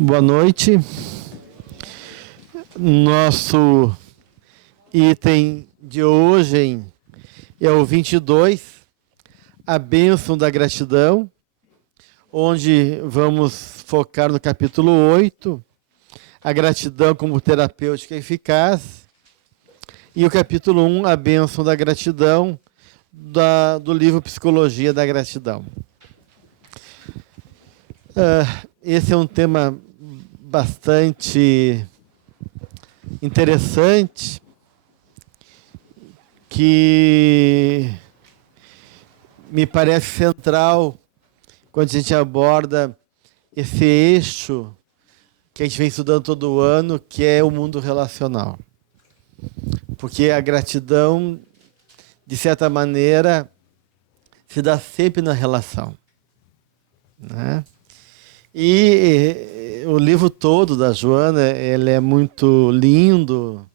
Boa noite. Nosso item de hoje é o 22, a bênção da gratidão, onde vamos focar no capítulo 8, a gratidão como terapêutica eficaz, e o capítulo 1, a bênção da gratidão, do livro Psicologia da Gratidão. Esse é um tema bastante interessante, que me parece central quando a gente aborda esse eixo que a gente vem estudando todo ano, que é o mundo relacional. Porque a gratidão, de certa maneira, se dá sempre na relação, né? E o livro todo da Joana, ele é muito lindo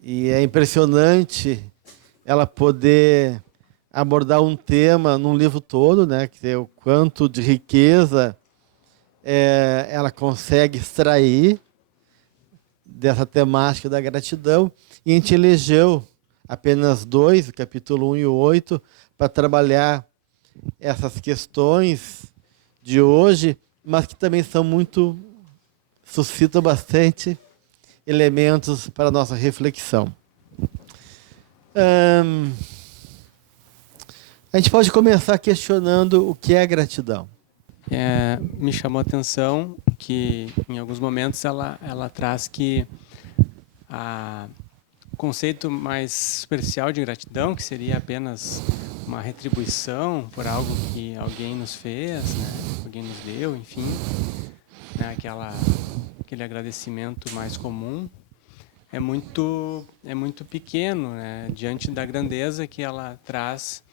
e é impressionante ela poder abordar um tema num livro todo, né? Que é o quanto de riqueza ela consegue extrair dessa temática da gratidão. E a gente elegeu apenas 2, o capítulo 1 e o 8, para trabalhar essas questões de hoje, mas que também são suscitam bastante elementos para a nossa reflexão. A gente pode começar questionando o que é gratidão. Me chamou a atenção que, em alguns momentos, ela traz que o conceito mais superficial de gratidão, que seria apenas uma retribuição por algo que alguém nos fez, né? Alguém nos deu, enfim, né? Aquele agradecimento mais comum, é muito pequeno, né? Diante da grandeza que ela traz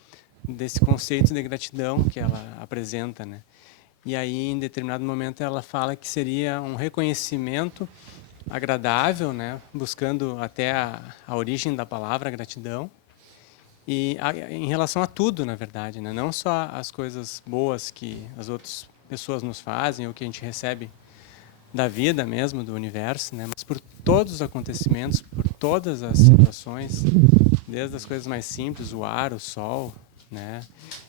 desse conceito de gratidão que ela apresenta, né? E aí, em determinado momento, ela fala que seria um reconhecimento agradável, né? Buscando até a origem da palavra gratidão, e em relação a tudo, na verdade, né? Não só as coisas boas que as outras pessoas nos fazem ou que a gente recebe da vida mesmo, do universo, né? Mas por todos os acontecimentos, por todas as situações, desde as coisas mais simples, o ar, o sol, né?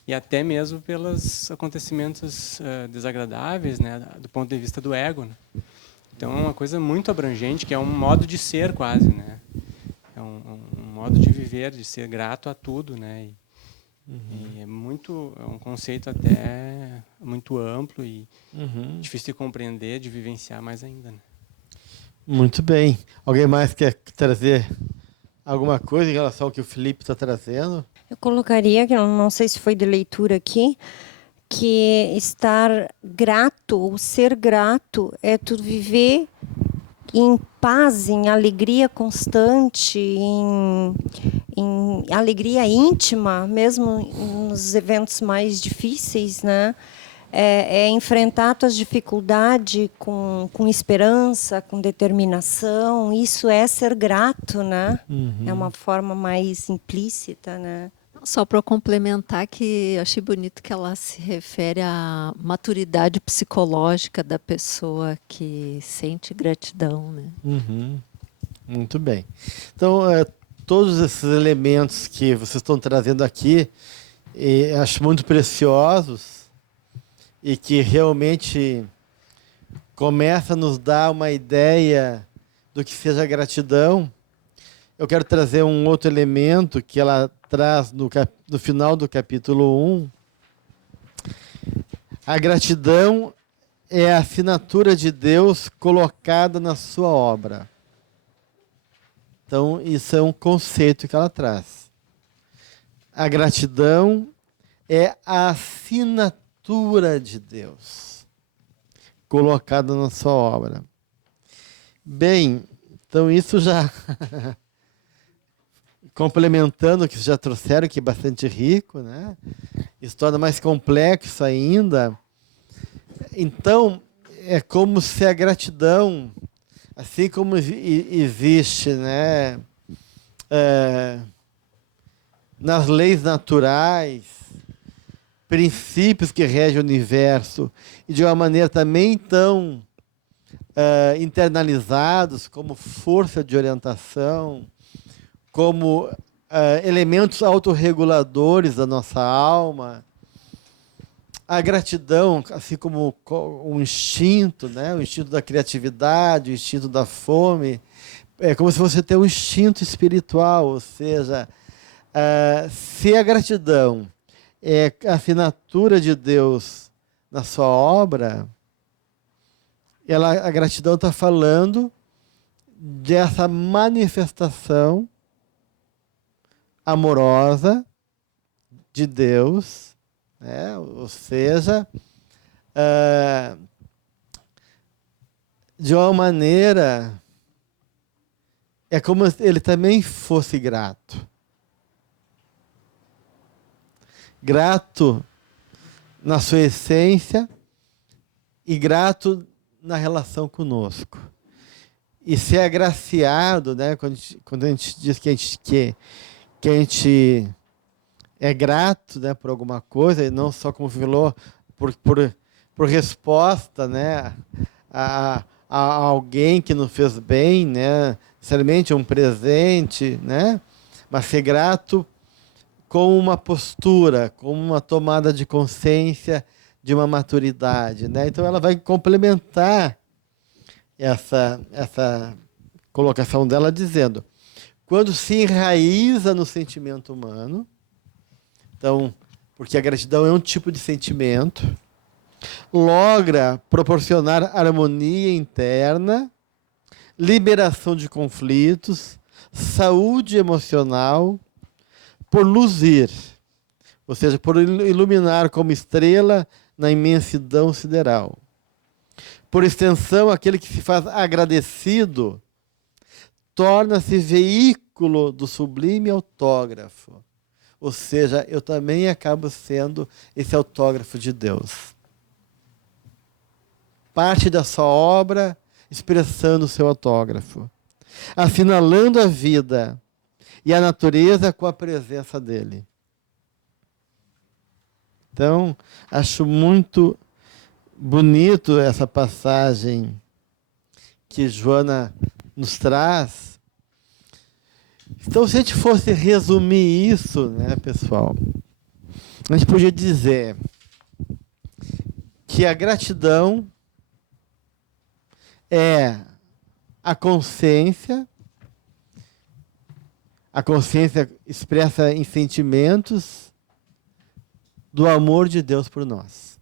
E até mesmo pelos acontecimentos desagradáveis, né? Do ponto de vista do ego, né? Então é uma coisa muito abrangente, que é um modo de ser quase, né? É um modo de viver, de ser grato a tudo, né? E é um conceito até muito amplo e difícil de compreender, de vivenciar mais ainda, né? Muito bem. Alguém mais quer trazer alguma coisa em relação ao que o Felipe está trazendo? Eu colocaria, que eu não sei se foi de leitura aqui, que estar grato, ou ser grato, é tu viver em paz, em alegria constante, em alegria íntima, mesmo nos eventos mais difíceis, né? É enfrentar tuas dificuldades com esperança, com determinação. Isso é ser grato, né? É uma forma mais implícita, né? Só para complementar, que eu achei bonito que ela se refere à maturidade psicológica da pessoa que sente gratidão, né? Muito bem. Então, todos esses elementos que vocês estão trazendo aqui, acho muito preciosos e que realmente começa a nos dar uma ideia do que seja gratidão. Eu quero trazer um outro elemento que ela traz no final do capítulo 1. A gratidão é a assinatura de Deus colocada na sua obra. Então, isso é um conceito que ela traz. A gratidão é a assinatura de Deus colocada na sua obra. Bem, então isso já complementando o que vocês já trouxeram, que é bastante rico, né? Isso torna mais complexo ainda. Então, é como se a gratidão, assim como existe, né, nas leis naturais, princípios que regem o universo, e de uma maneira também tão internalizados como força de orientação, como elementos autorreguladores da nossa alma. A gratidão, assim como o instinto, né? O instinto da criatividade, o instinto da fome, é como se você tem um instinto espiritual, ou seja, se a gratidão é a assinatura de Deus na sua obra, a gratidão está falando dessa manifestação amorosa de Deus, né? Ou seja, de uma maneira, é como se ele também fosse grato. Grato na sua essência e grato na relação conosco. E ser agraciado, né? Quando a gente diz que a gente é grato, né, por alguma coisa, e não só, como falou, por resposta, né, a alguém que nos fez bem, né, necessariamente um presente, né, mas ser grato com uma postura, com uma tomada de consciência de uma maturidade, né? Então ela vai complementar essa colocação dela dizendo: quando se enraiza no sentimento humano, então, porque a gratidão é um tipo de sentimento, logra proporcionar harmonia interna, liberação de conflitos, saúde emocional, por luzir, ou seja, por iluminar como estrela na imensidão sideral. Por extensão, aquele que se faz agradecido torna-se veículo do sublime autógrafo. Ou seja, eu também acabo sendo esse autógrafo de Deus. Parte da sua obra expressando o seu autógrafo, assinalando a vida e a natureza com a presença dele. Então, acho muito bonito essa passagem que Joana nos traz. Então, se a gente fosse resumir isso, né, pessoal, a gente podia dizer que a gratidão é a consciência expressa em sentimentos do amor de Deus por nós.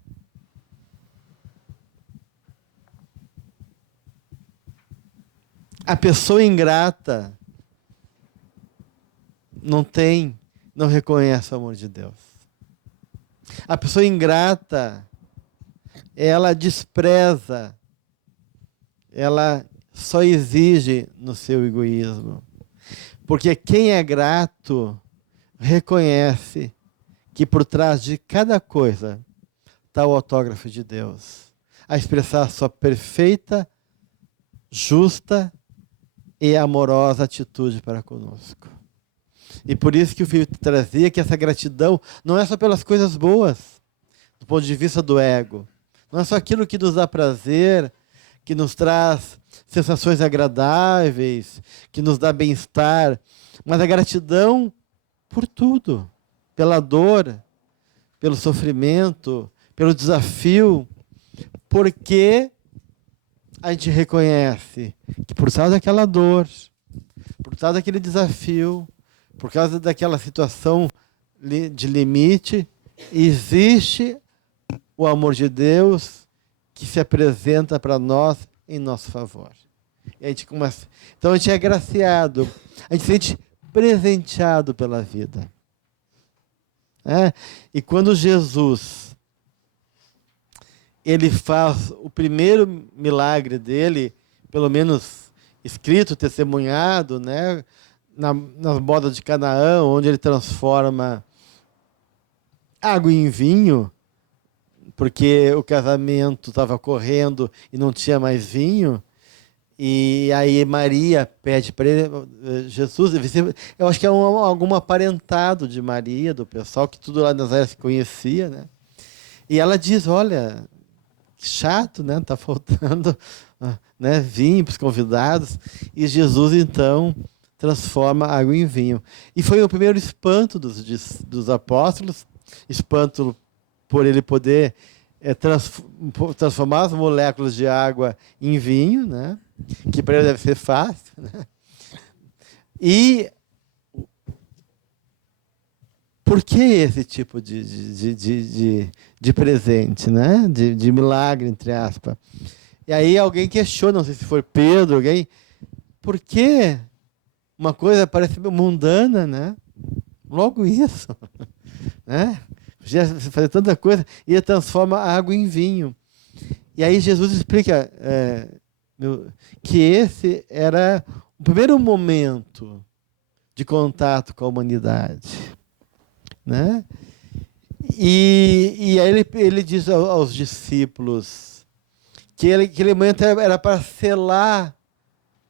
A pessoa ingrata não reconhece o amor de Deus. A pessoa ingrata, ela despreza, ela só exige no seu egoísmo. Porque quem é grato reconhece que por trás de cada coisa está o autógrafo de Deus, a expressar a sua perfeita, justa e amorosa atitude para conosco. E por isso que o Filipe trazia que essa gratidão não é só pelas coisas boas, do ponto de vista do ego. Não é só aquilo que nos dá prazer, que nos traz sensações agradáveis, que nos dá bem-estar, mas a gratidão por tudo, pela dor, pelo sofrimento, pelo desafio, porque a gente reconhece que por causa daquela dor, por causa daquele desafio, por causa daquela situação de limite, existe o amor de Deus que se apresenta para nós em nosso favor. E a gente começa, então a gente é agraciado, a gente se sente presenteado pela vida. E quando Jesus ele faz o primeiro milagre dele, pelo menos escrito, testemunhado, né, nas bodas de Canaã, onde ele transforma água em vinho, porque o casamento estava correndo e não tinha mais vinho. E aí Maria pede para ele, Jesus, eu acho que é algum aparentado de Maria, do pessoal, que tudo lá em Nazaré se conhecia, né? E ela diz, olha, que chato, né? Está faltando né, vinho para os convidados, e Jesus, então, transforma a água em vinho. E foi o primeiro espanto dos apóstolos, espanto por ele poder transformar as moléculas de água em vinho, né, que para ele deve ser fácil. Né? E por que esse tipo de presente, né? De milagre, entre aspas? E aí alguém questiona, não sei se for Pedro, alguém, por que uma coisa parece mundana, né? Logo isso, né? Já fazer tanta coisa e ele transforma a água em vinho. E aí Jesus explica que esse era o primeiro momento de contato com a humanidade, né? E aí ele diz aos discípulos que aquele momento era para selar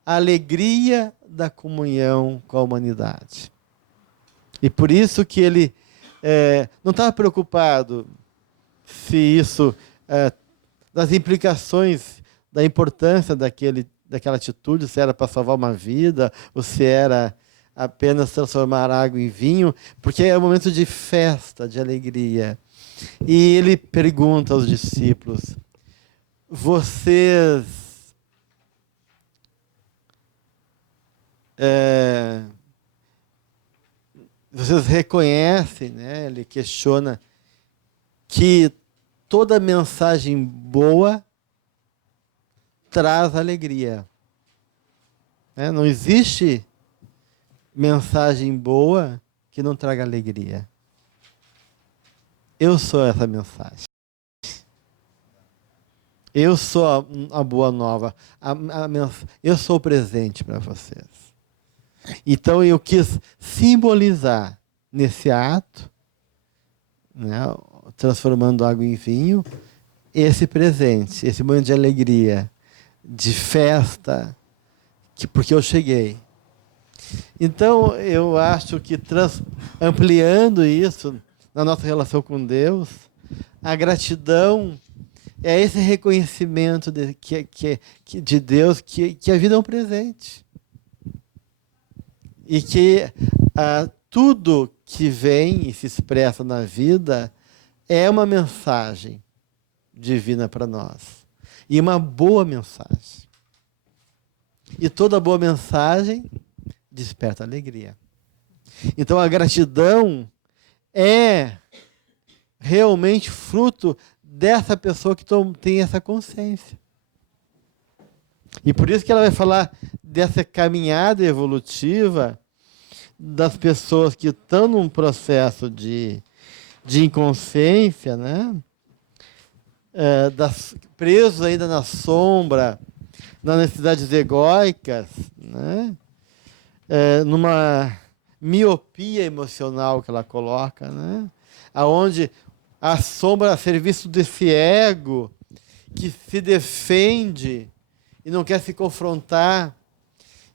a alegria da comunhão com a humanidade. E por isso que ele não estava preocupado se isso, das implicações da importância daquela atitude, se era para salvar uma vida, ou se era apenas transformar água em vinho, porque é um momento de festa, de alegria. E ele pergunta aos discípulos, vocês reconhecem, né? Ele questiona que toda mensagem boa traz alegria. Né? Não existe mensagem boa que não traga alegria. Eu sou essa mensagem. Eu sou a boa nova. Eu sou o presente para vocês. Então eu quis simbolizar nesse ato, né, transformando água em vinho, esse presente, esse momento de alegria, de festa, porque eu cheguei. Então, eu acho que ampliando isso na nossa relação com Deus, a gratidão é esse reconhecimento de Deus que a vida é um presente. E que tudo que vem e se expressa na vida é uma mensagem divina para nós. E uma boa mensagem. E toda boa mensagem desperta alegria. Então a gratidão é realmente fruto dessa pessoa que tem essa consciência. E por isso que ela vai falar dessa caminhada evolutiva das pessoas que estão num processo de inconsciência, né? Presos ainda na sombra, nas necessidades egóicas, né? Numa miopia emocional que ela coloca, né? Onde a sombra a serviço desse ego que se defende e não quer se confrontar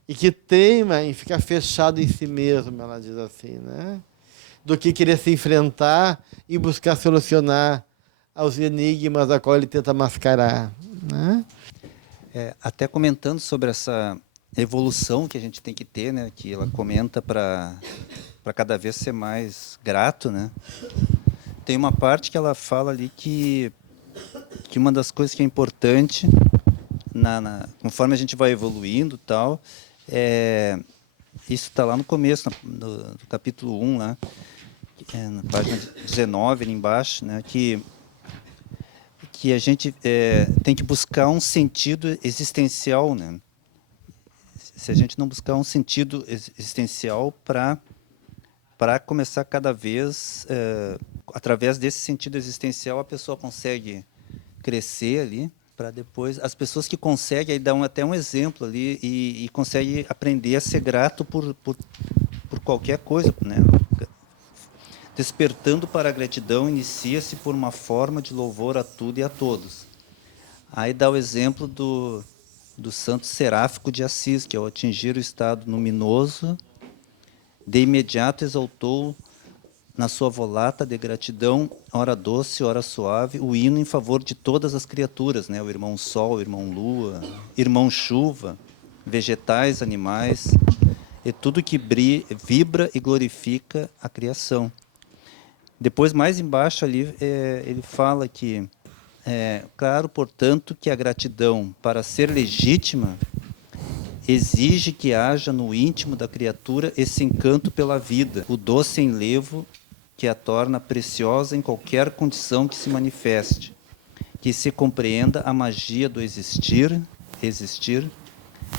e que teima em ficar fechado em si mesmo, ela diz assim, né? Do que querer se enfrentar e buscar solucionar aos enigmas a qual ele tenta mascarar, né? Até comentando sobre essa evolução que a gente tem que ter, né? Que ela comenta para cada vez ser mais grato, né? Tem uma parte que ela fala ali que uma das coisas que é importante conforme a gente vai evoluindo, tal, isso está lá no começo, do capítulo 1, lá, na página 19, ali embaixo, né, que a gente tem que buscar um sentido existencial, né? Se a gente não buscar um sentido existencial para começar cada vez, através desse sentido existencial, a pessoa consegue crescer ali, para depois as pessoas que conseguem aí dão até um exemplo ali e conseguem aprender a ser grato por qualquer coisa, né? Despertando para a gratidão, inicia-se por uma forma de louvor a tudo e a todos. Aí dá o exemplo do santo seráfico de Assis, que ao atingir o estado luminoso, de imediato exaltou na sua volata de gratidão, ora doce, ora suave, o hino em favor de todas as criaturas, né? O irmão Sol, o irmão Lua, irmão Chuva, vegetais, animais, e tudo que vibra e glorifica a criação. Depois, mais embaixo ali, ele fala que, claro, portanto, que a gratidão, para ser legítima, exige que haja no íntimo da criatura esse encanto pela vida, o doce enlevo que a torna preciosa em qualquer condição que se manifeste, que se compreenda a magia do existir,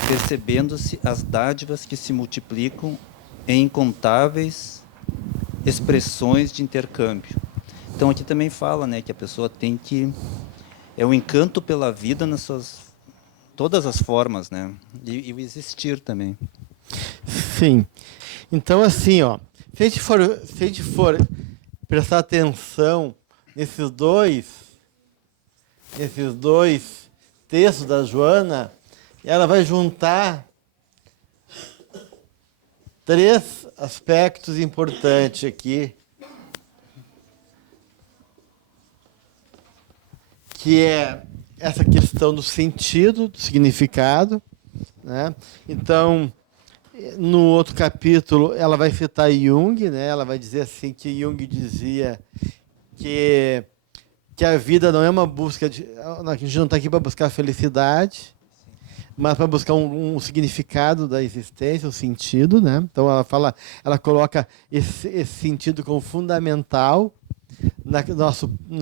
percebendo-se as dádivas que se multiplicam em incontáveis expressões de intercâmbio. Então aqui também fala, né, que a pessoa tem que o encanto pela vida nas suas todas as formas, né, e o existir também. Sim. Então assim, ó, se a gente for prestar atenção nesses dois textos da Joana, ela vai juntar 3 aspectos importantes aqui, que é essa questão do sentido, do significado, né? Então, no outro capítulo, ela vai citar Jung, né? Ela vai dizer assim que Jung dizia que a vida não é uma busca de... A gente não está aqui para buscar a felicidade, mas para buscar um significado da existência, um sentido, né? Então ela coloca esse sentido como fundamental na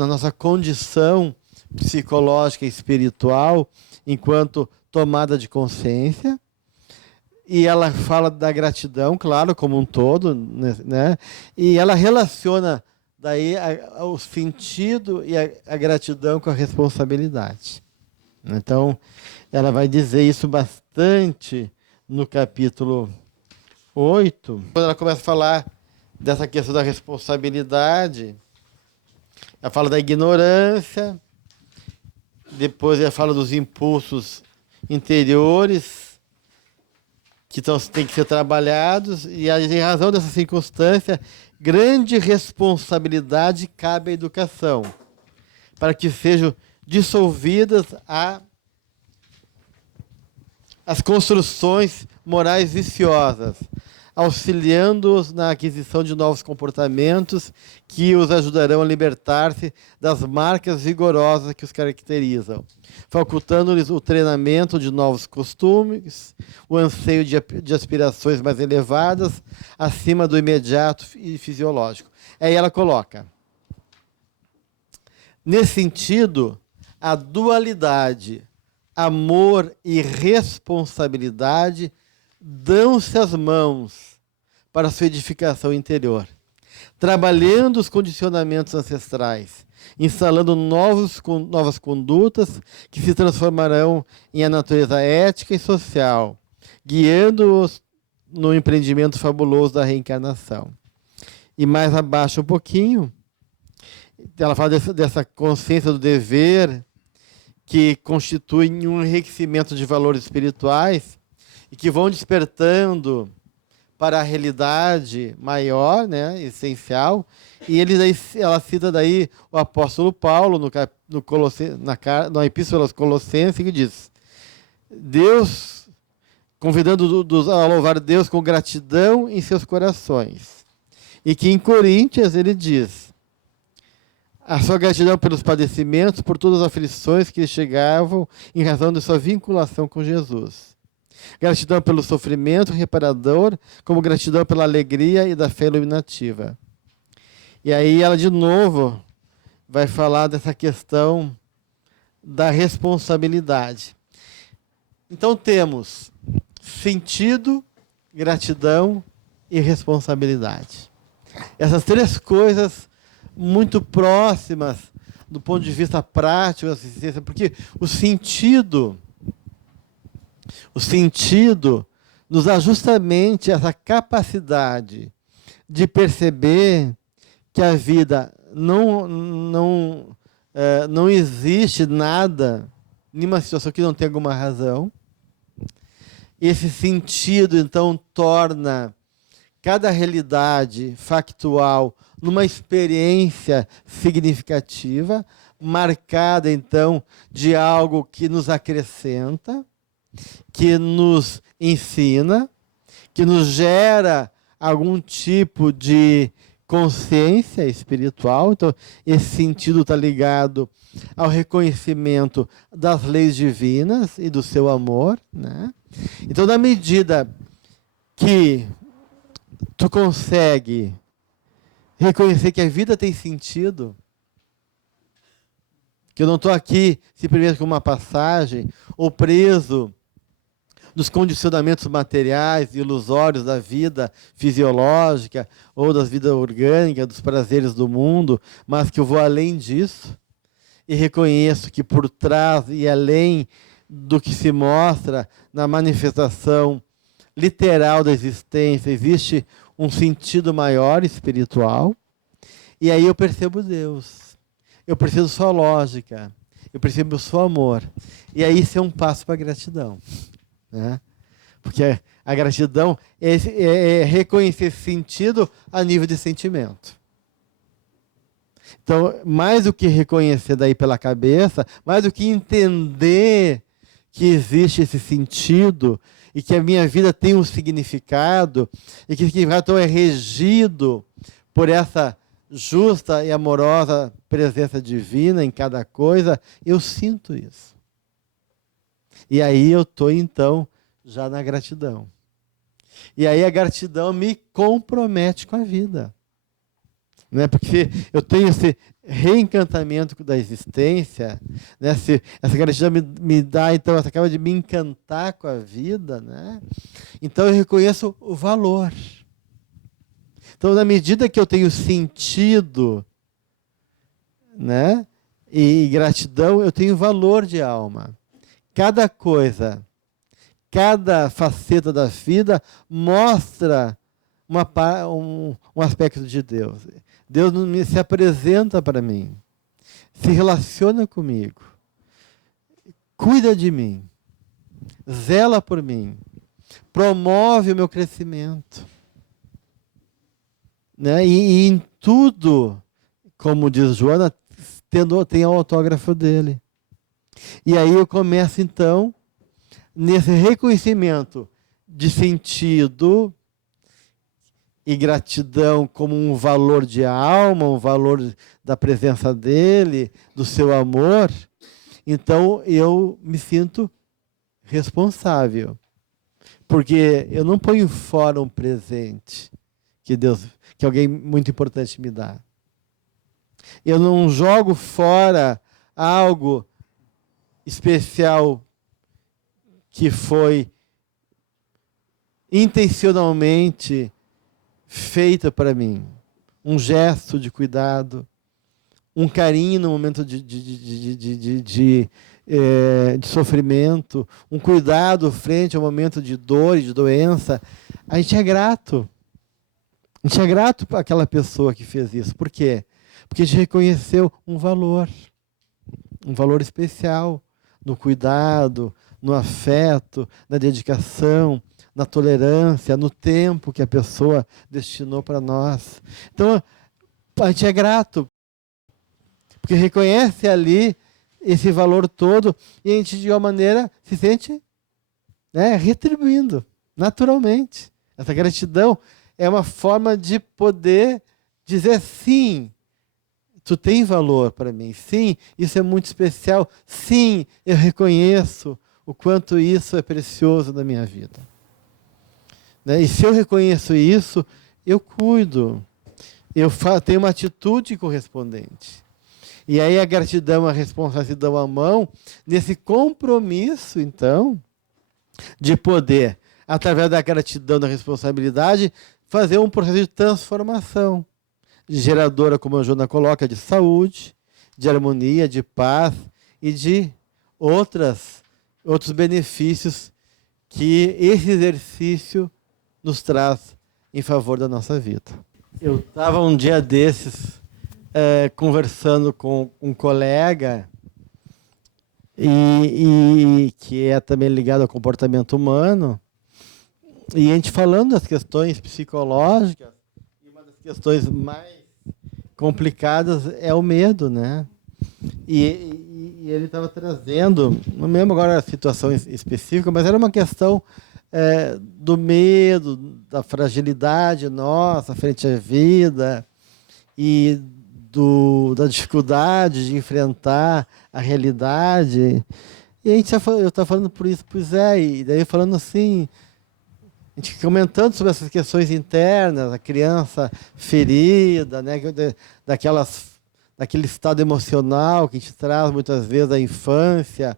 nossa condição psicológica e espiritual enquanto tomada de consciência. E ela fala da gratidão, claro, como um todo, né? E ela relaciona daí o sentido e a gratidão com a responsabilidade. Então, ela vai dizer isso bastante no capítulo 8. Quando ela começa a falar dessa questão da responsabilidade, ela fala da ignorância, depois ela fala dos impulsos interiores, que têm que ser trabalhados, e em razão dessa circunstância, grande responsabilidade cabe à educação, para que sejam dissolvidas as construções morais viciosas, auxiliando-os na aquisição de novos comportamentos que os ajudarão a libertar-se das marcas vigorosas que os caracterizam, facultando-lhes o treinamento de novos costumes, o anseio de aspirações mais elevadas, acima do imediato e fisiológico. Aí ela coloca: nesse sentido, a dualidade, amor e responsabilidade dão-se as mãos para a sua edificação interior, trabalhando os condicionamentos ancestrais, instalando novas condutas que se transformarão em a natureza ética e social, guiando-os no empreendimento fabuloso da reencarnação. E mais abaixo um pouquinho, ela fala dessa consciência do dever, que constitui um enriquecimento de valores espirituais e que vão despertando para a realidade maior, né, essencial. E ela cita daí o apóstolo Paulo na Epístola aos Colossenses, que diz: Deus, convidando-os a louvar Deus com gratidão em seus corações. E que em Coríntios ele diz: a sua gratidão pelos padecimentos, por todas as aflições que lhe chegavam em razão de sua vinculação com Jesus. Gratidão pelo sofrimento reparador, como gratidão pela alegria e da fé iluminativa. E aí ela, de novo, vai falar dessa questão da responsabilidade. Então temos sentido, gratidão e responsabilidade. Essas 3 coisas muito próximas do ponto de vista prático da assistência, porque o sentido nos dá justamente essa capacidade de perceber que a vida não existe nada, nenhuma situação que não tenha alguma razão. Esse sentido, então, torna cada realidade factual numa experiência significativa, marcada, então, de algo que nos acrescenta, que nos ensina, que nos gera algum tipo de consciência espiritual. Então, esse sentido está ligado ao reconhecimento das leis divinas e do seu amor, né? Então, na medida que tu consegue reconhecer que a vida tem sentido, que eu não estou aqui simplesmente com uma passagem, ou preso nos condicionamentos materiais e ilusórios da vida fisiológica, ou da vida orgânica, dos prazeres do mundo, mas que eu vou além disso, e reconheço que por trás e além do que se mostra na manifestação literal da existência, existe um sentido maior espiritual, e aí eu percebo Deus, eu percebo sua lógica, eu percebo o seu amor, e aí isso é um passo para a gratidão, né? Porque a gratidão é reconhecer esse sentido a nível de sentimento. Então, mais do que reconhecer daí pela cabeça, mais do que entender que existe esse sentido e que a minha vida tem um significado e que esse significado então é regido por essa justa e amorosa presença divina em cada coisa, eu sinto isso. E aí eu estou, então, já na gratidão. E aí a gratidão me compromete com a vida. Né? Porque eu tenho esse reencantamento da existência, né? Essa gratidão me dá, então, essa acaba de me encantar com a vida, né? Então eu reconheço o valor. Então, na medida que eu tenho sentido, né, e gratidão, eu tenho valor de alma. Cada coisa, cada faceta da vida mostra um aspecto de Deus. Deus se apresenta para mim, se relaciona comigo, cuida de mim, zela por mim, promove o meu crescimento. Né? E em tudo, como diz Joana, tem o autógrafo dele. E aí eu começo, então, nesse reconhecimento de sentido e gratidão como um valor de alma, um valor da presença dele, do seu amor, então eu me sinto responsável. Porque eu não ponho fora um presente que alguém muito importante me dá. Eu não jogo fora algo especial que foi intencionalmente feito para mim. Um gesto de cuidado, um carinho no momento de sofrimento, um cuidado frente ao momento de dor e de doença. A gente é grato. A gente é grato para aquela pessoa que fez isso. Por quê? Porque a gente reconheceu um valor especial no cuidado, no afeto, na dedicação, na tolerância, no tempo que a pessoa destinou para nós. Então, a gente é grato, porque reconhece ali esse valor todo e a gente, de uma maneira, se sente, né, retribuindo, naturalmente. Essa gratidão é uma forma de poder dizer sim, tu tem valor para mim, sim, isso é muito especial, sim, eu reconheço o quanto isso é precioso na minha vida. Né? E se eu reconheço isso, eu cuido, eu tenho uma atitude correspondente. E aí a gratidão, a responsabilidade à mão, nesse compromisso, então, de poder, através da gratidão, da responsabilidade, fazer um processo de transformação, geradora, como a Joana coloca, de saúde, de harmonia, de paz e de outros benefícios que esse exercício nos traz em favor da nossa vida. Eu estava um dia desses conversando com um colega e que é também ligado ao comportamento humano, e a gente falando das questões psicológicas, e uma das questões mais complicadas é o medo, né? E ele estava trazendo, não me lembro agora a situação específica, mas era uma questão do medo, da fragilidade nossa frente à vida e da dificuldade de enfrentar a realidade. E eu estava falando por isso pro Zé, e daí falando assim, a gente comentando sobre essas questões internas, a criança ferida, né, daquele estado emocional que a gente traz muitas vezes da infância,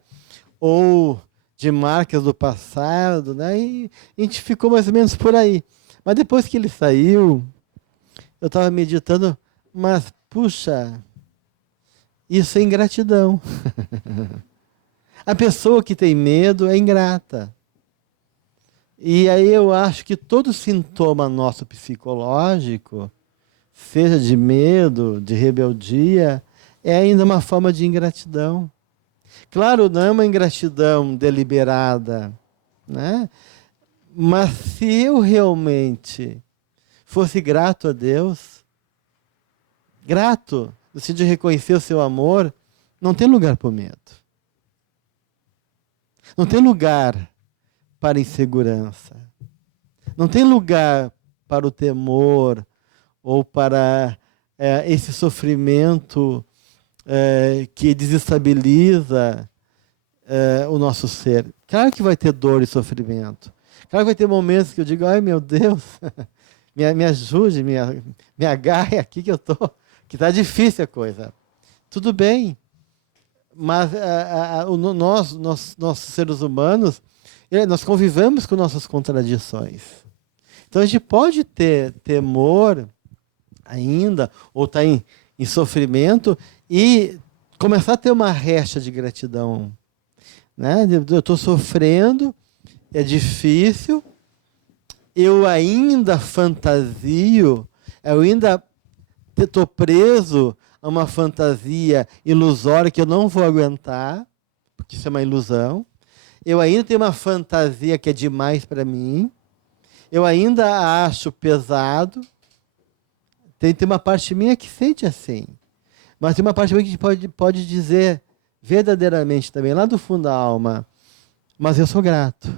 ou de marcas do passado, né, e a gente ficou mais ou menos por aí. Mas depois que ele saiu, eu estava meditando, mas, puxa, isso é ingratidão. A pessoa que tem medo é ingrata. E aí eu acho que todo sintoma nosso psicológico, seja de medo, de rebeldia, é ainda uma forma de ingratidão. Claro, não é uma ingratidão deliberada, né? Mas se eu realmente fosse grato a Deus, grato, no sentido de reconhecer o seu amor, não tem lugar para o medo. Não tem lugar para a insegurança. Não tem lugar para o temor ou para esse sofrimento que desestabiliza o nosso ser. Claro que vai ter dor e sofrimento. Claro que vai ter momentos que eu digo, ai meu Deus, me ajude, me agarre aqui que eu estou, que está difícil a coisa. Tudo bem, mas nós seres humanos, nós convivemos com nossas contradições. Então a gente pode ter temor ainda, ou estar em sofrimento, e começar a ter uma recha de gratidão. Né? Eu estou sofrendo, é difícil, eu ainda fantasio, eu ainda estou preso a uma fantasia ilusória que eu não vou aguentar, porque isso é uma ilusão. Eu ainda tenho uma fantasia que é demais para mim. Eu ainda acho pesado. Tem uma parte minha que sente assim. Mas tem uma parte minha que pode dizer verdadeiramente também, lá do fundo da alma, mas eu sou grato.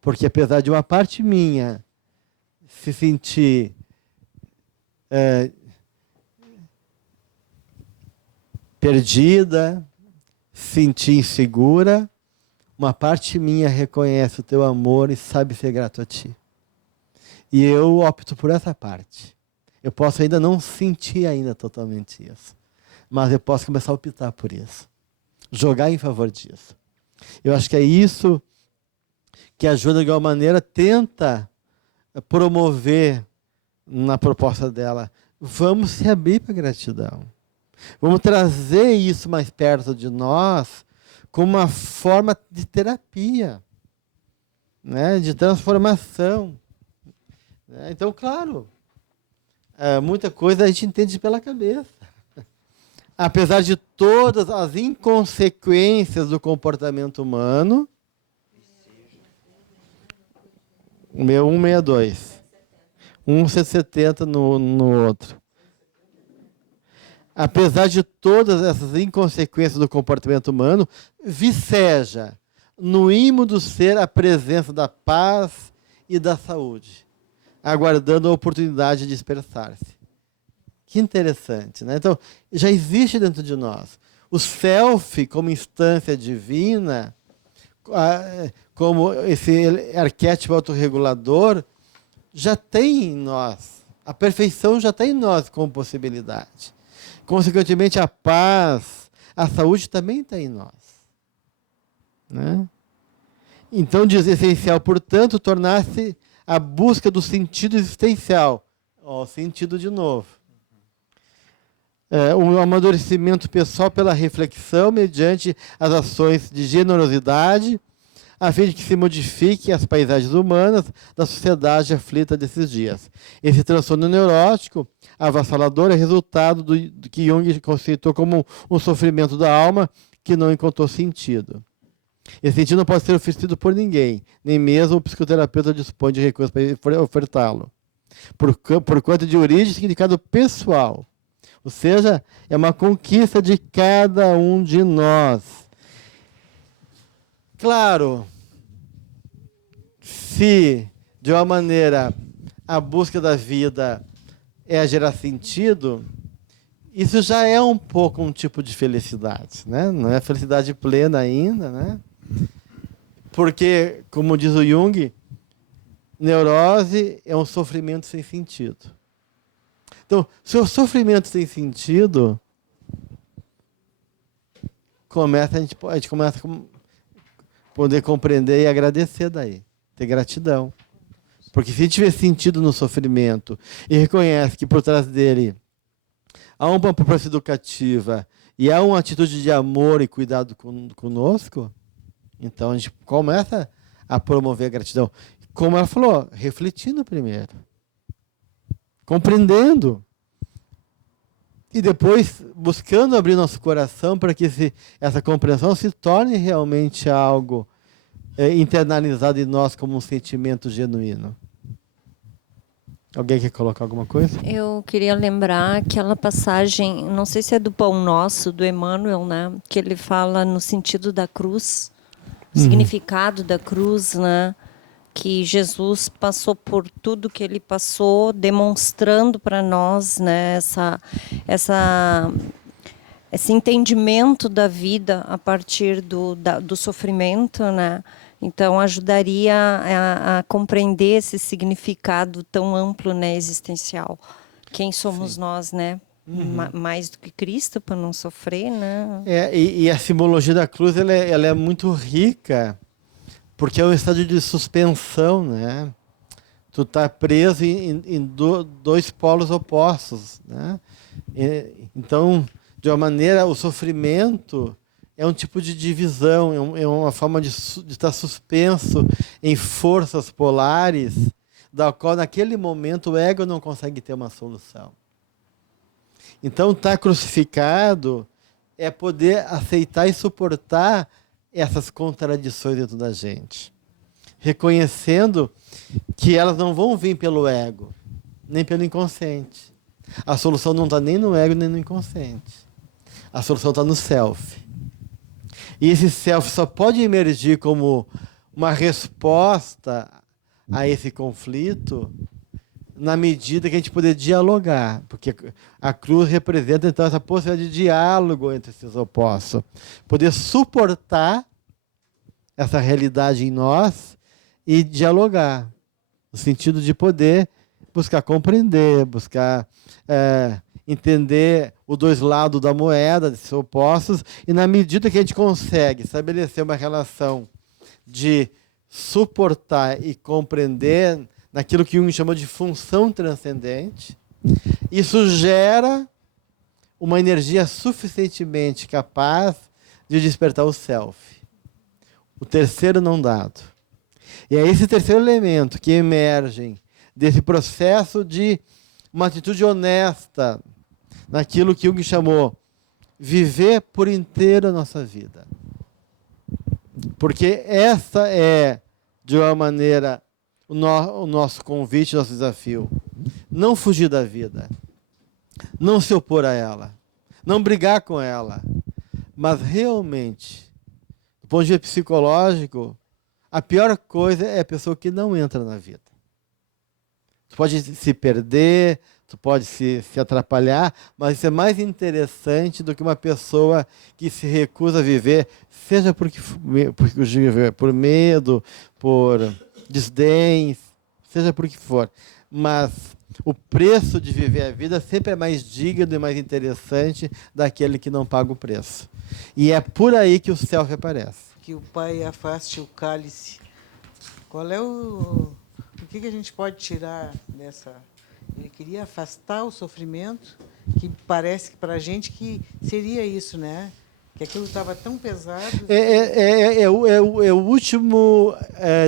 Porque apesar de uma parte minha se sentir perdida, sentir insegura, uma parte minha reconhece o teu amor e sabe ser grato a ti. E eu opto por essa parte. Eu posso ainda não sentir ainda totalmente isso, mas eu posso começar a optar por isso. Jogar em favor disso. Eu acho que é isso que a Joana, de alguma maneira, tenta promover na proposta dela. Vamos se abrir para a gratidão. Vamos trazer isso mais perto de nós como uma forma de terapia, né? De transformação. Então, claro, muita coisa a gente entende pela cabeça. Apesar de todas as inconsequências do comportamento humano, o meu 162, 170 no outro. Apesar de todas essas inconsequências do comportamento humano, viceja no ímã do ser a presença da paz e da saúde, aguardando a oportunidade de expressar-se. Que interessante, né? Então, já existe dentro de nós. O self, como instância divina, como esse arquétipo autorregulador, já tem em nós. A perfeição já tem em nós como possibilidade. Consequentemente, a paz, a saúde também está em nós. Né? Então, diz essencial, portanto, tornar-se a busca do sentido existencial. Ó, sentido de novo. O amadurecimento pessoal pela reflexão mediante as ações de generosidade, a fim de que se modifiquem as paisagens humanas da sociedade aflita desses dias. Esse transtorno neurótico avassalador é resultado do que Jung conceitou como um sofrimento da alma que não encontrou sentido. Esse sentido não pode ser oferecido por ninguém, nem mesmo o psicoterapeuta dispõe de recursos para ofertá-lo. Por quanto de origem e significado pessoal. Ou seja, é uma conquista de cada um de nós. Claro, se de uma maneira a busca da vida é gerar sentido, isso já é um pouco um tipo de felicidade, né? Não é felicidade plena ainda, né? Porque, como diz o Jung, neurose é um sofrimento sem sentido. Então, se o sofrimento tem sentido, a gente começa a poder compreender e agradecer daí, ter gratidão. Porque se tiver sentido no sofrimento e reconhece que por trás dele há uma proposta educativa e há uma atitude de amor e cuidado conosco, então a gente começa a promover a gratidão. Como ela falou, refletindo primeiro, compreendendo, e depois buscando abrir nosso coração para que essa compreensão se torne realmente algo internalizado em nós como um sentimento genuíno. Alguém quer colocar alguma coisa? Eu queria lembrar aquela passagem, não sei se é do Pão Nosso, do Emmanuel, né? Que ele fala no sentido da cruz, o significado da cruz, né? Que Jesus passou por tudo que ele passou, demonstrando para nós, né? Esse entendimento da vida a partir do sofrimento, né? Então, ajudaria a compreender esse significado tão amplo, né, existencial. Quem somos nós, né? Mais do que Cristo, para não sofrer, né? E a simbologia da cruz ela é muito rica, porque é um estado de suspensão, né? Tu tá preso em dois polos opostos, né? Então, de uma maneira, o sofrimento é um tipo de divisão, é uma forma de estar suspenso em forças polares, da qual naquele momento o ego não consegue ter uma solução. Então, estar crucificado é poder aceitar e suportar essas contradições dentro da gente, reconhecendo que elas não vão vir pelo ego, nem pelo inconsciente. A solução não está nem no ego, nem no inconsciente. A solução está no self. E esse self só pode emergir como uma resposta a esse conflito na medida que a gente puder dialogar. Porque a cruz representa, então, essa possibilidade de diálogo entre esses opostos. Poder suportar essa realidade em nós e dialogar. No sentido de poder buscar compreender, buscar entender os dois lados da moeda, desses opostos, e na medida que a gente consegue estabelecer uma relação de suportar e compreender naquilo que Jung chamou de função transcendente, isso gera uma energia suficientemente capaz de despertar o self. O terceiro não dado. E é esse terceiro elemento que emerge desse processo de uma atitude honesta naquilo que Jung chamou viver por inteiro a nossa vida. Porque essa é, de uma maneira, o nosso convite, o nosso desafio. Não fugir da vida. Não se opor a ela. Não brigar com ela. Mas realmente, do ponto de vista psicológico, a pior coisa é a pessoa que não entra na vida. Tu pode se perder, tu pode se atrapalhar, mas isso é mais interessante do que uma pessoa que se recusa a viver, seja por medo, por desdém, seja por que for. Mas o preço de viver a vida sempre é mais digno e mais interessante daquele que não paga o preço. E é por aí que o self aparece. Que o Pai afaste o cálice. Qual é o que a gente pode tirar dessa? Ele queria afastar o sofrimento, que parece que para a gente que seria isso, né? Que aquilo estava tão pesado. É o último,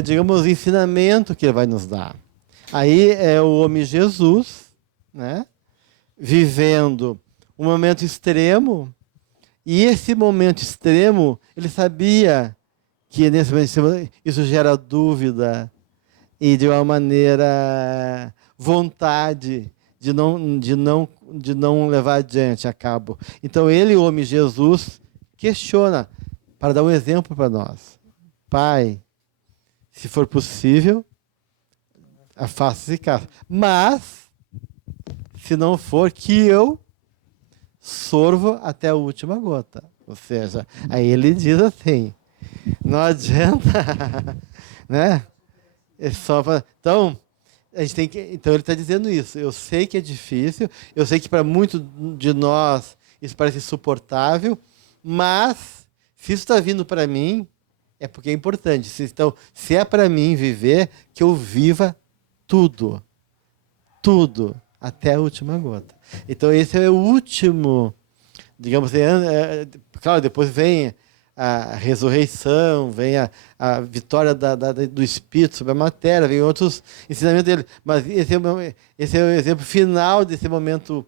digamos, ensinamento que ele vai nos dar. Aí é o homem Jesus, né? Vivendo um momento extremo, e esse momento extremo, ele sabia que nesse momento extremo, isso gera dúvida, e de uma maneira vontade de não levar adiante a cabo. Então ele, o homem Jesus, questiona para dar um exemplo para nós. Pai, se for possível, afasta esse caso. Mas, se não for, que eu sorvo até a última gota. Ou seja, aí ele diz assim, não adianta, né? É só pra... Então, a gente tem que... então ele está dizendo isso. Eu sei que é difícil, eu sei que para muitos de nós isso parece insuportável, mas se isso está vindo para mim, é porque é importante. Então, se é para mim viver, que eu viva tudo. Tudo. Até a última gota. Então, esse é o último, digamos assim, claro, depois vem a ressurreição, vem a vitória do Espírito sobre a matéria, vem outros ensinamentos dele. Mas esse é o exemplo final desse momento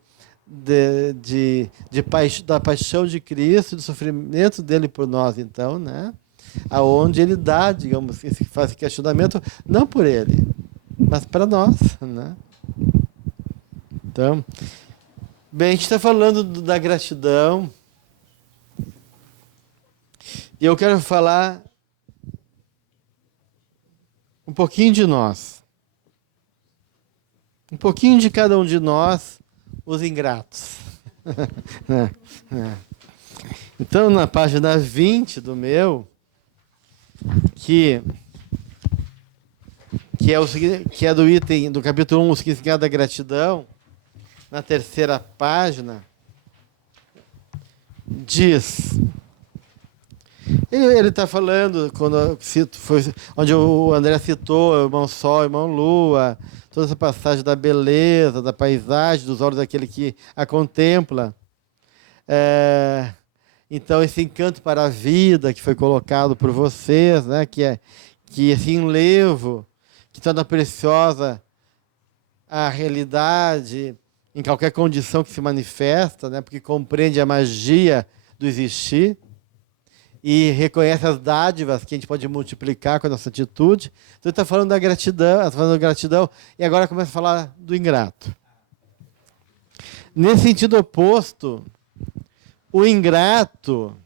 da paixão de Cristo, do sofrimento dele por nós, então, né? Aonde ele dá, digamos, faz esse questionamento, não por ele, mas para nós, né? Então, bem, a gente está falando da gratidão, e eu quero falar um pouquinho de nós, um pouquinho de cada um de nós, os ingratos. Então, na página 20 do meu, que é do item do capítulo 1, o significado da gratidão, na terceira página, diz... Ele está falando, onde o André citou o irmão Sol, o irmão Lua, toda essa passagem da beleza, da paisagem, dos olhos daquele que a contempla. Então, esse encanto para a vida que foi colocado por vocês, né, que esse enlevo que torna preciosa a realidade em qualquer condição que se manifesta, né, porque compreende a magia do existir e reconhece as dádivas que a gente pode multiplicar com a nossa atitude. Então, ele está falando da gratidão, e agora começa a falar do ingrato. Nesse sentido oposto, o ingrato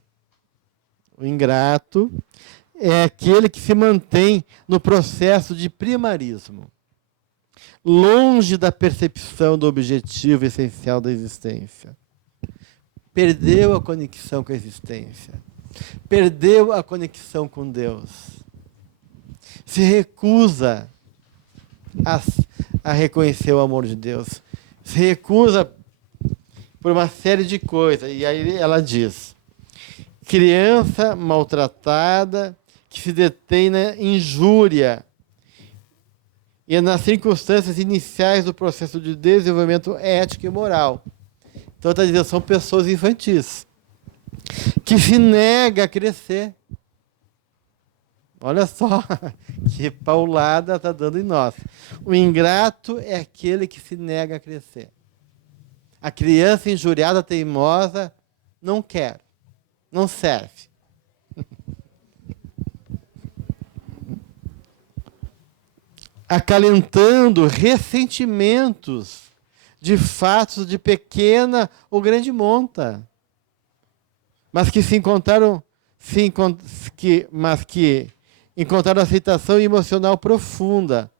é aquele que se mantém no processo de primarismo, longe da percepção do objetivo essencial da existência. Perdeu a conexão com a existência. Perdeu a conexão com Deus. Se recusa a reconhecer o amor de Deus. Se recusa por uma série de coisas. E aí ela diz: criança maltratada que se detém na injúria e nas circunstâncias iniciais do processo de desenvolvimento ético e moral. Então está dizendo, são pessoas infantis que se nega a crescer. Olha só que paulada está dando em nós. O ingrato é aquele que se nega a crescer. A criança injuriada, teimosa, não quer, não serve. Acalentando ressentimentos de fatos de pequena ou grande monta, mas que encontraram aceitação emocional profunda,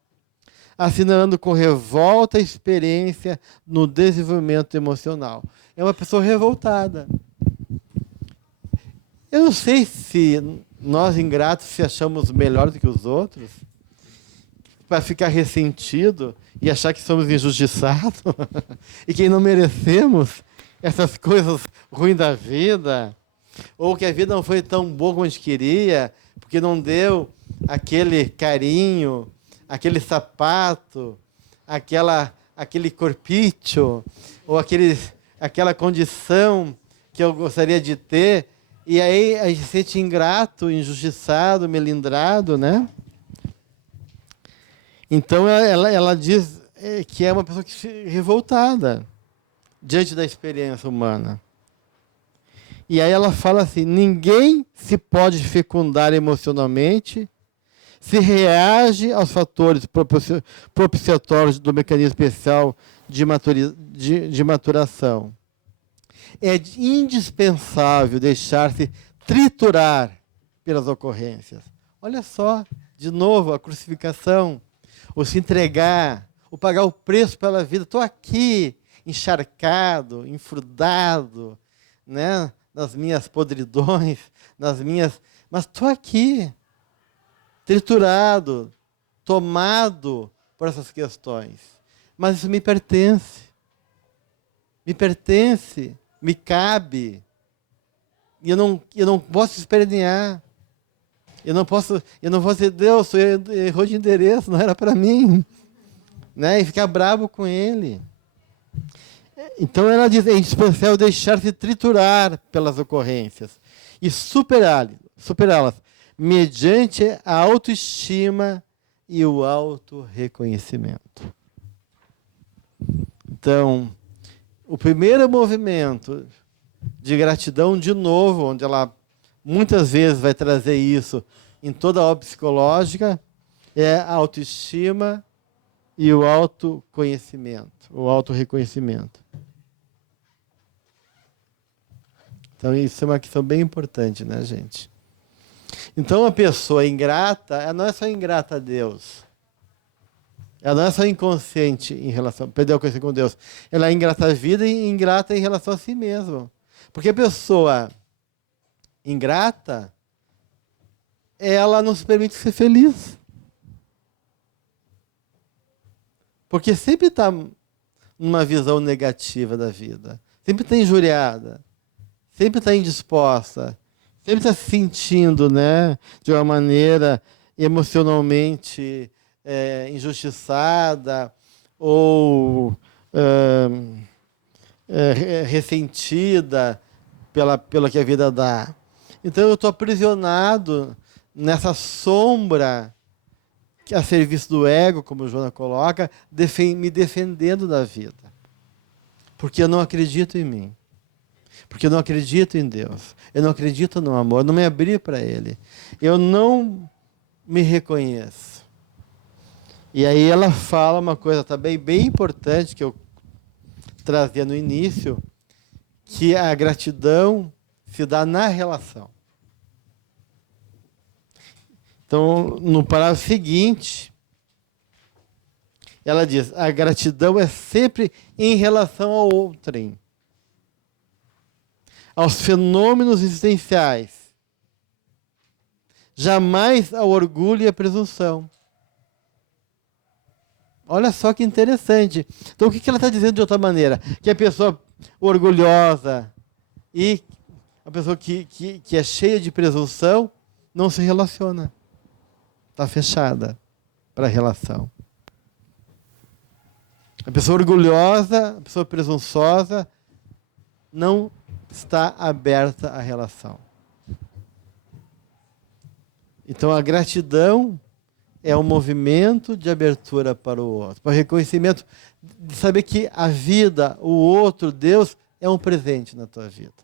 assinalando com revolta a experiência no desenvolvimento emocional. É uma pessoa revoltada. Eu não sei se nós, ingratos, se achamos melhor do que os outros, para ficar ressentido e achar que somos injustiçados e que não merecemos essas coisas ruins da vida, ou que a vida não foi tão boa como a gente queria, porque não deu aquele carinho, aquele sapato, aquele corpício, ou aquela condição que eu gostaria de ter, e aí a gente se sente ingrato, injustiçado, melindrado, né? Então ela diz que é uma pessoa revoltada diante da experiência humana. E aí ela fala assim: ninguém se pode fecundar emocionalmente se reage aos fatores propiciatórios do mecanismo especial de maturação. É indispensável deixar-se triturar pelas ocorrências. Olha só, de novo, a crucificação, o se entregar, o pagar o preço pela vida. Estou aqui, encharcado, enfrudado, né, nas minhas podridões, mas estou aqui, triturado, tomado por essas questões. Mas isso me pertence, me cabe. E eu não posso espernear. Eu não posso dizer, Deus, errou de endereço, não era para mim. Né? E ficar bravo com ele. Então ela diz, é indispensável deixar-se triturar pelas ocorrências e superá-las mediante a autoestima e o autorreconhecimento. Então, o primeiro movimento de gratidão, de novo, onde ela muitas vezes vai trazer isso em toda a obra psicológica, é a autoestima e o autoconhecimento, o autorreconhecimento. Então, isso é uma questão bem importante, né, gente? Então, a pessoa ingrata, ela não é só ingrata a Deus. Ela não é só inconsciente em relação, perdeu a conhecer com Deus. Ela é ingrata à vida e ingrata em relação a si mesma. Porque a pessoa ingrata, ela não se permite ser feliz. Porque sempre está numa visão negativa da vida. Sempre está injuriada. Sempre está indisposta. Sempre está se sentindo, né, de uma maneira emocionalmente injustiçada ou ressentida pelo que a vida dá. Então eu estou aprisionado nessa sombra que a serviço do ego, como o Joana coloca, me defendendo da vida. Porque eu não acredito em mim. Porque eu não acredito em Deus. Eu não acredito no amor. Eu não me abri para Ele. Eu não me reconheço. E aí ela fala uma coisa também bem importante que eu trazia no início, que a gratidão se dá na relação. Então, no parágrafo seguinte, ela diz, a gratidão é sempre em relação ao outrem, aos fenômenos existenciais, jamais ao orgulho e à presunção. Olha só que interessante. Então, o que ela está dizendo de outra maneira? Que a pessoa orgulhosa e a pessoa que é cheia de presunção não se relaciona. Está fechada para a relação. A pessoa orgulhosa, a pessoa presunçosa, não está aberta à relação. Então, a gratidão é um movimento de abertura para o outro, para o reconhecimento de saber que a vida, o outro, Deus, é um presente na tua vida.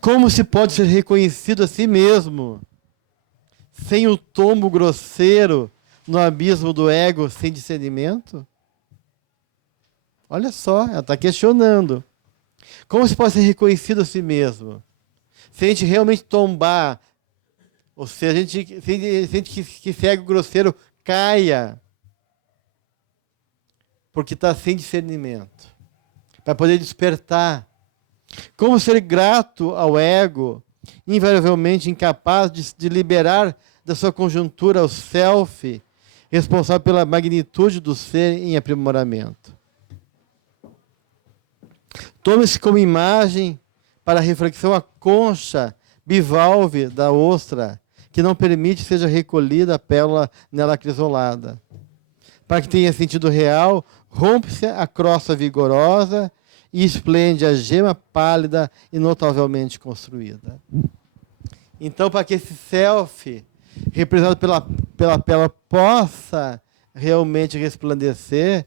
Como se pode ser reconhecido a si mesmo, sem o tombo grosseiro no abismo do ego, sem discernimento? Olha só, ela está questionando. Como se pode ser reconhecido a si mesmo? Se a gente realmente tombar, ou se a gente que esse ego grosseiro caia, porque está sem discernimento, para poder despertar. Como ser grato ao ego, invariavelmente incapaz de liberar da sua conjuntura o self, responsável pela magnitude do ser em aprimoramento. Tome-se como imagem para a reflexão a concha bivalve da ostra, que não permite seja recolhida a pérola nela acrisolada. Para que tenha sentido real, rompe-se a crosta vigorosa e esplende a gema pálida e notavelmente construída. Então, para que esse self, representado pela pérola, possa realmente resplandecer,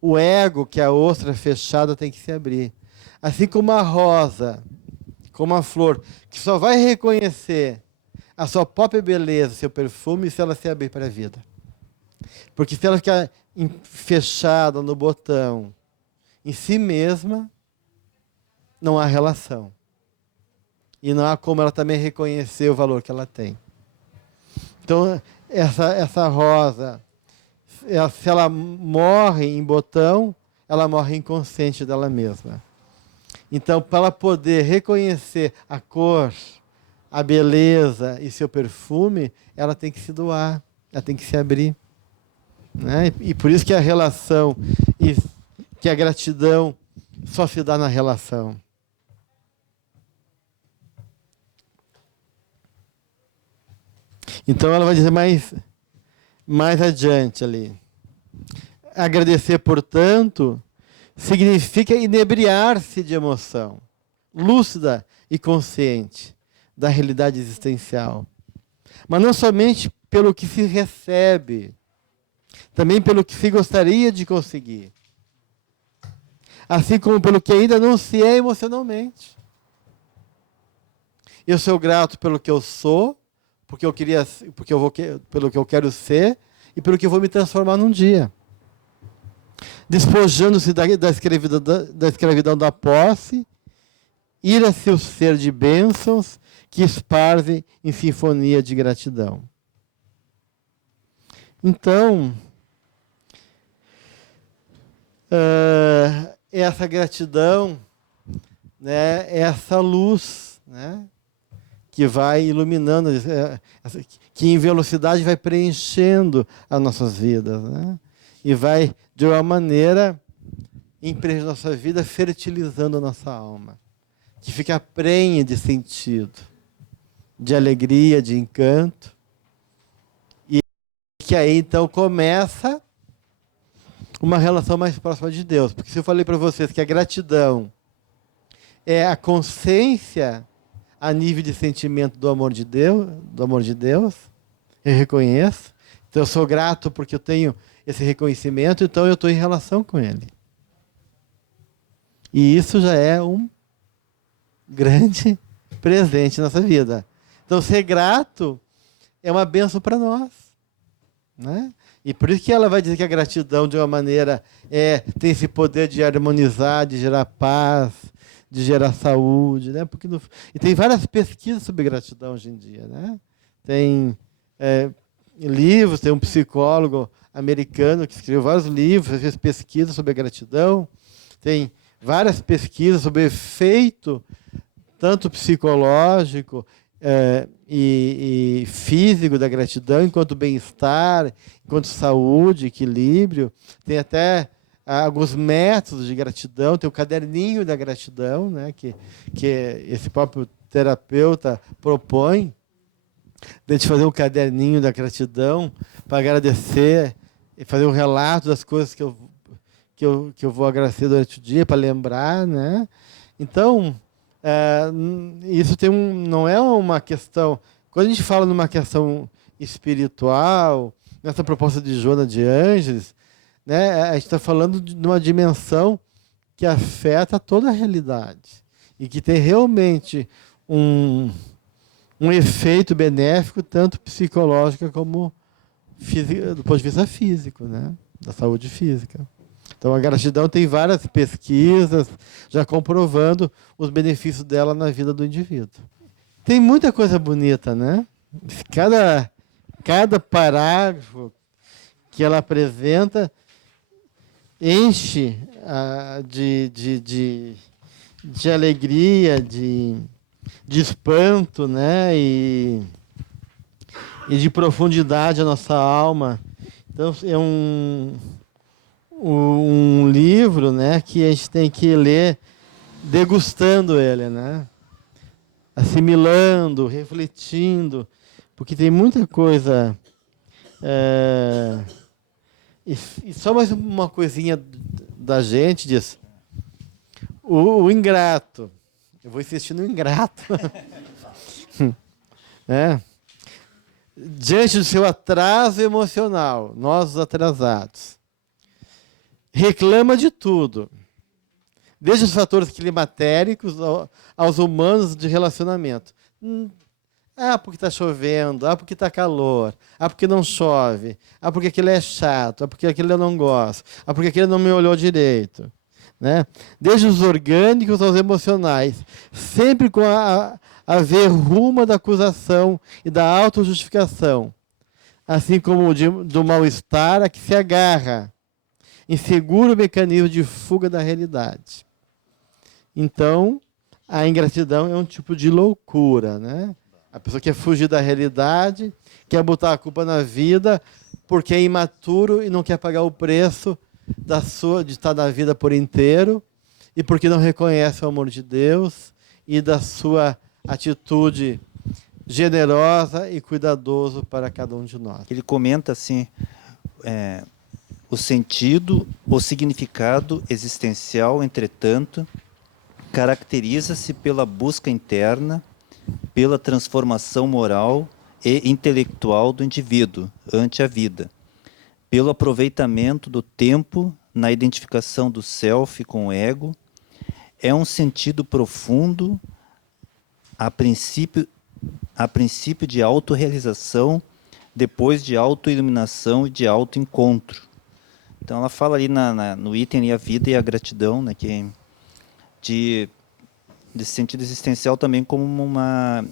o ego, que é a ostra fechada, tem que se abrir. Assim como a rosa, como a flor, que só vai reconhecer a sua própria beleza, seu perfume, se ela se abrir para a vida. Porque se ela ficar fechada no botão, em si mesma, não há relação. E não há como ela também reconhecer o valor que ela tem. Então, essa rosa, se ela morre em botão, ela morre inconsciente dela mesma. Então, para ela poder reconhecer a cor, a beleza e seu perfume, ela tem que se doar, ela tem que se abrir. Né? E por isso que a relação, e que a gratidão só se dá na relação. Então ela vai dizer mais adiante ali. Agradecer, portanto, significa inebriar-se de emoção, lúcida e consciente da realidade existencial. Mas não somente pelo que se recebe, também pelo que se gostaria de conseguir. Assim como pelo que ainda não se é emocionalmente. Eu sou grato pelo que eu sou, pelo que eu quero ser e pelo que eu vou me transformar num dia. Despojando-se da escravidão da posse, ira-se o ser de bênçãos que esparze em sinfonia de gratidão. Então, essa gratidão, né, essa luz, né, que vai iluminando, que em velocidade vai preenchendo as nossas vidas, né, e vai, de uma maneira, impregnando a nossa vida, fertilizando a nossa alma, que fica prenhe de sentido, de alegria, de encanto, e que aí então começa uma relação mais próxima de Deus. Porque se eu falei para vocês que a gratidão é a consciência a nível de sentimento do amor de Deus, eu reconheço. Então eu sou grato porque eu tenho esse reconhecimento, então eu estou em relação com Ele. E isso já é um grande presente na nossa vida. Então ser grato é uma bênção para nós, né? E por isso que ela vai dizer que a gratidão, de uma maneira, tem esse poder de harmonizar, de gerar paz, de gerar saúde, né? E tem várias pesquisas sobre gratidão hoje em dia, né? Tem livros, tem um psicólogo americano que escreveu vários livros, fez pesquisas sobre a gratidão, tem várias pesquisas sobre o efeito, tanto psicológico e físico da gratidão, enquanto bem-estar, enquanto saúde, equilíbrio. Tem até alguns métodos de gratidão, tem o caderninho da gratidão, né, que esse próprio terapeuta propõe, de a gente fazer um caderninho da gratidão para agradecer e fazer um relato das coisas que eu vou agradecer durante o dia, para lembrar, né? Então, isso não é uma questão... Quando a gente fala numa questão espiritual, nessa proposta de Joana de Ângeles, né, a gente está falando de uma dimensão que afeta toda a realidade e que tem realmente um efeito benéfico, tanto psicológico como físico, do ponto de vista físico, né, da saúde física. Então, a gratidão tem várias pesquisas já comprovando os benefícios dela na vida do indivíduo. Tem muita coisa bonita, né? Cada parágrafo que ela apresenta enche de alegria, de espanto, né? E de profundidade a nossa alma. Então, é um livro, né, que a gente tem que ler degustando ele, né? Assimilando, refletindo, porque tem muita coisa. E só mais uma coisinha da gente diz. O ingrato. Eu vou insistir no ingrato. Diante do seu atraso emocional, nós os atrasados, reclama de tudo, desde os fatores climatéricos aos humanos de relacionamento. Porque está chovendo, porque está calor, porque não chove, porque aquele é chato, porque aquele eu não gosto, porque aquele não me olhou direito. Né? Desde os orgânicos aos emocionais, sempre com a verruma da acusação e da autojustificação, assim como do mal-estar a que se agarra, inseguro mecanismo de fuga da realidade. Então, a ingratidão é um tipo de loucura, né? A pessoa quer fugir da realidade, quer botar a culpa na vida, porque é imaturo e não quer pagar o preço de estar na vida por inteiro, e porque não reconhece o amor de Deus e da sua atitude generosa e cuidadoso para cada um de nós. Ele comenta assim, o sentido, o significado existencial, entretanto, caracteriza-se pela busca interna, pela transformação moral e intelectual do indivíduo ante a vida, pelo aproveitamento do tempo na identificação do self com o ego. É um sentido profundo, a princípio de autorrealização, depois de autoiluminação e de autoencontro. Então ela fala ali no item a vida e a gratidão, né, que desse sentido existencial também como uma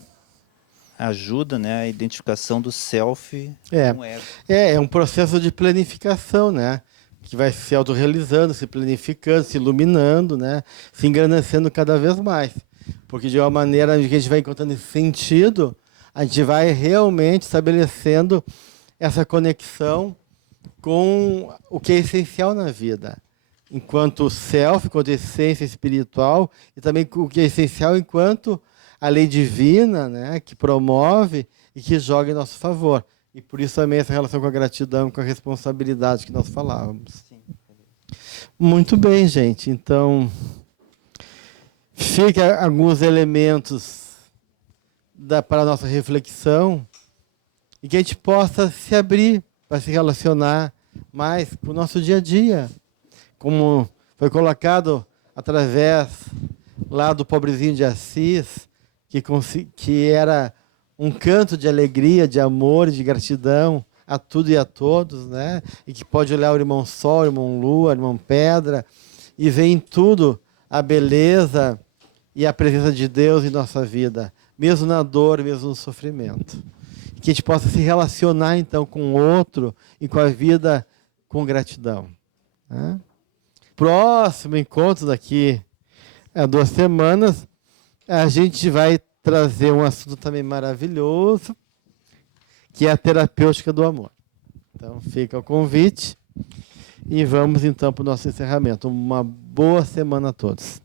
ajuda, né, à identificação do self com o ego. É um processo de planificação, né, que vai se autorrealizando, se planificando, se iluminando, né, se engrandecendo cada vez mais. Porque de uma maneira que a gente vai encontrando esse sentido, a gente vai realmente estabelecendo essa conexão com o que é essencial na vida, enquanto self, enquanto essência espiritual, e também o que é essencial enquanto a lei divina, né, que promove e que joga em nosso favor. E por isso também essa relação com a gratidão, com a responsabilidade que nós falávamos. Muito bem, gente. Então, fica alguns elementos para a nossa reflexão e que a gente possa se abrir para se relacionar mais com o nosso dia a dia, como foi colocado através lá do pobrezinho de Assis, que era um canto de alegria, de amor, de gratidão a tudo e a todos, né? E que pode olhar o irmão Sol, o irmão Lua, o irmão Pedra, e ver em tudo a beleza e a presença de Deus em nossa vida, mesmo na dor, mesmo no sofrimento. Que a gente possa se relacionar, então, com o outro e com a vida com gratidão. Né? Próximo encontro daqui a 2 semanas, a gente vai trazer um assunto também maravilhoso, que é a terapêutica do amor. Então, fica o convite e vamos, então, para o nosso encerramento. Uma boa semana a todos.